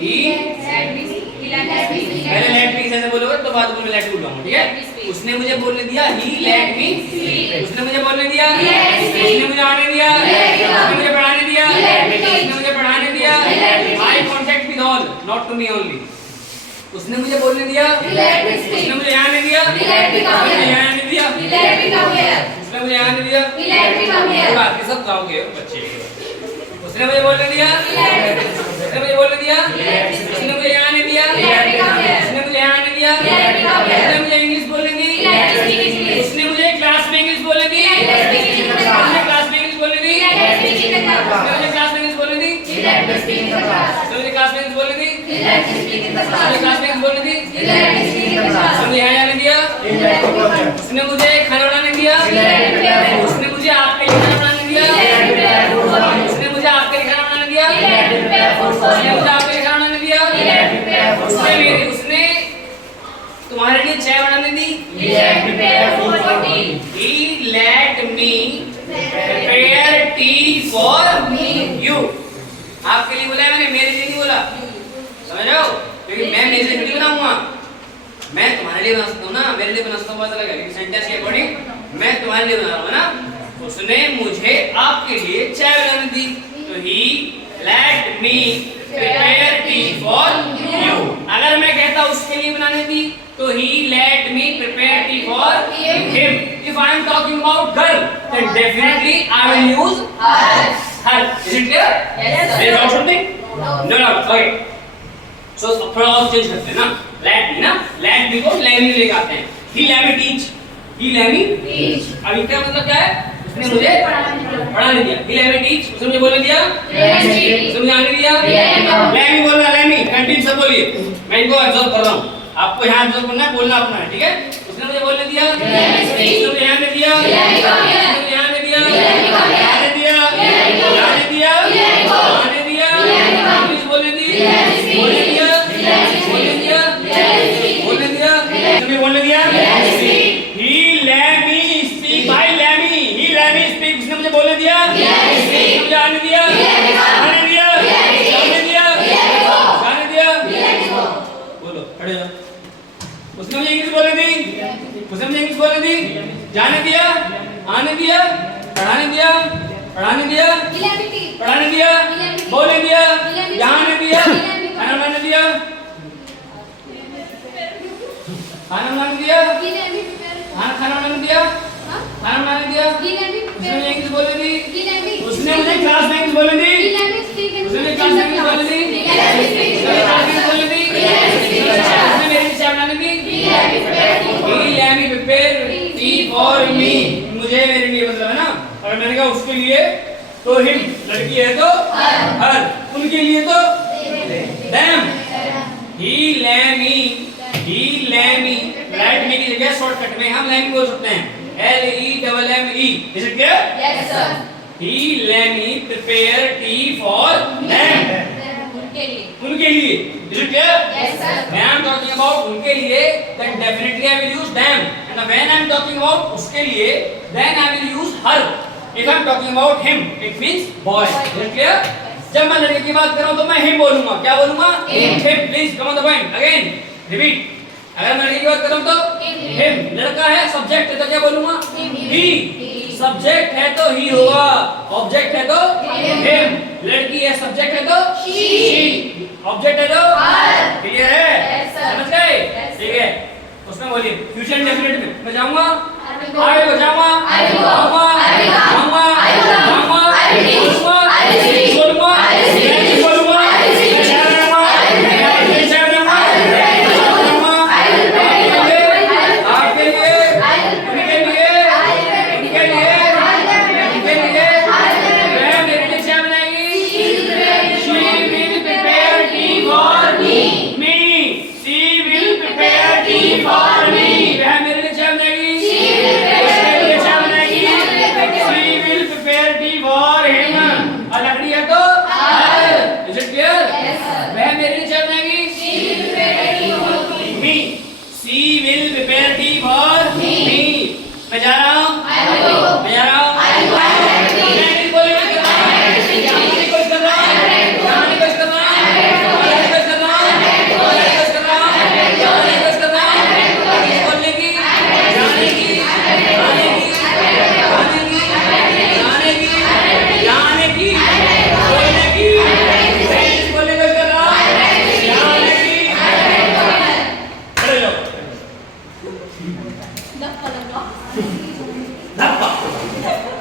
ही पहले let me ऐसे बोलोगे तो बाद में लेट बोलूंगा, ठीक है। उसने मुझे बोलने दिया, ही लेट मी, उसने मुझे बोलने दिया, उसने मुझे आने दिया, उसने मुझे पढ़ाने दिया, उसने मुझे पढ़ाने दिया, I contact with all not to me only. उसने मुझे बोलने दिया, उसने मुझे आने दिया, उसने मुझे आने दिया, उसने मुझे आने दिया, बाकी सब गाँव के बच्चे। उसने मुझे बोलने दिया, उसने मुझे बोलने दिया, उसने मुझे आने दिया, उसने मुझे आने दिया, उसने मुझे इंग्लिश बोलने दी, उसने मुझे क्लास में इंग्लिश बोलने दी, उसने क्लास में इंग्लिश बोलने दी, उसने मुझे क्लास में इंग्लिश बोलने दी, उसने मुझे क्लास में इंग्लिश बोलने दी, उसने क्लास में इंग्लिश बोलने दी, उसने मुझे यहाँ जाने दिया, उसने मुझे खाना बनाने दिया, उसने मुझे आपके लिए खाना बनाने दिया, उसने मुझे आपके लिए खाना बनाने दिया, उसने मुझे आपके लिए खाना बनाने दिया, उसने तुम्हारे लिए चाय बनाने दी, he let me prepare tea for you। आपके लिए बोला है मैंने, मेरे लिए नहीं बोला, समझ रहे हो? क्योंकि मैं मेरे लिए नहीं बनाऊंगा, मैं तुम्हारे लिए बना सकता हूँ ना, मेरे लिए बना सकता हूँ, बात अलग है। सेंटेंस के अकॉर्डिंग मैं तुम्हारे लिए बना रहा हूँ ना। उसने मुझे आपके लिए चाय बनाने दी, तो he let me prepare tea for you। अगर मैं कहता उसके लिए बनाने दी तो he let me prepare tea for him। If I am talking about girl, then definitely I will use her। Is it clear? Yes, sir. There is also something? No, okay। So थोड़ा और change करते हैं ना, let me ना, let me को let me लेके आते हैं। He let me teach, he let me teach। अभी क्या मतलब क्या है? उसने मुझे पढ़ाने दिया, he let me teach, उसने मुझे बोलने दिया, उसने मुझे आने दिया, let me बोलना, let me कंटिन्यू सब बोलिए, मैं इनको ऑब्जर्व कर रहा हूँ, आपको यहाँ ऑब्जर्व करना है, बोलना अपना है, ठीक है। उसने मुझे बोलने दिया, उसने मुझे आने दिया, उसने मुझे आने दिया, आने दिया, आने दिया, आने दिया, इंग्लिश बोलने दी, बोलने दिया, बोलने दिया, बोलने दिया, तुम्हें बोलने दिया। He let me speak, भाई let me, he let me speak, उसने मुझे बोलने दिया, उसने मुझे आने दिया, आने दिया, जाने दिया, जाने दिया, बोलो खड़े जाओ। उसने मुझे इंग्लिश बोलने दी, उसने मुझे इंग्लिश बोलने दी, जाने दिया, आने दिया, पढ़ाने दिया, पढ़ाने दिया, पढ़ाने दिया, बोलने दिया, जाने दिया, खाना बनाने दिया, खाना बनाने दिया, खाना बनाने दिया, खाना बनाने दिया, उसने मुझे इंग्लिश बोलने दी, उसने मुझे क्लास में इंग्लिश बोलने दी, उसने मुझे क्लास में इंग्लिश बोलने दी, उसने क्लास में बोलने दी, उसने मेरे लिए चाय बनाने दी, he let me prepare tea for me, मुझे मेरे लिए मतलब है ना। और मैंने कहा उसके लिए तो him, लड़की है तो her, उनके लिए तो them। he let me let me की जगह शॉर्टकट में हम let me बोल सकते हैं, LEMME। Is it clear? Yes, sir. he let me prepare tea for them, उनके लिए। Is it clear? Yes, sir. When I am talking about उनके लिए, then definitely I will use them, and when I am talking about उसके लिए, then I will use her। If I am talking about him, it means boy। Is it clear? जब मैं लड़के की बात कर रहा हूँ तो मैं him बोलूँगा, क्या बोलूँगा? him। Please come on the point again, repeat। अगर मैं लड़के की बात कर रहा हूँ तो him, लड़का है, सब्जेक्ट है तो क्या बोलूँगा? he। सब्जेक्ट है तो ही होगा, ऑब्जेक्ट है तो him, लड़की है सब्जेक्ट है तो she, ऑब्जेक्ट है तो क्लियर है? समझ गए? ठीक है, उसमें बोलिए फ्यूचर इंडेफिनिट में मैं जाऊंगा, आगे को जाऊंगा, आऊंगा, आऊंगा, आऊंगा, बोलूंगा, बोलूंगा, आपके लिए, उनके लिए, उनके लिए, उनके लिए मैं मेरे लिए चाय बनाएगी, she will prepare tea for me, she will prepare tea for me, वह मेरे लिए चाय बनाएगी, मेरे लिए चाय बनाएगी, धप्पा लगा। धप्पा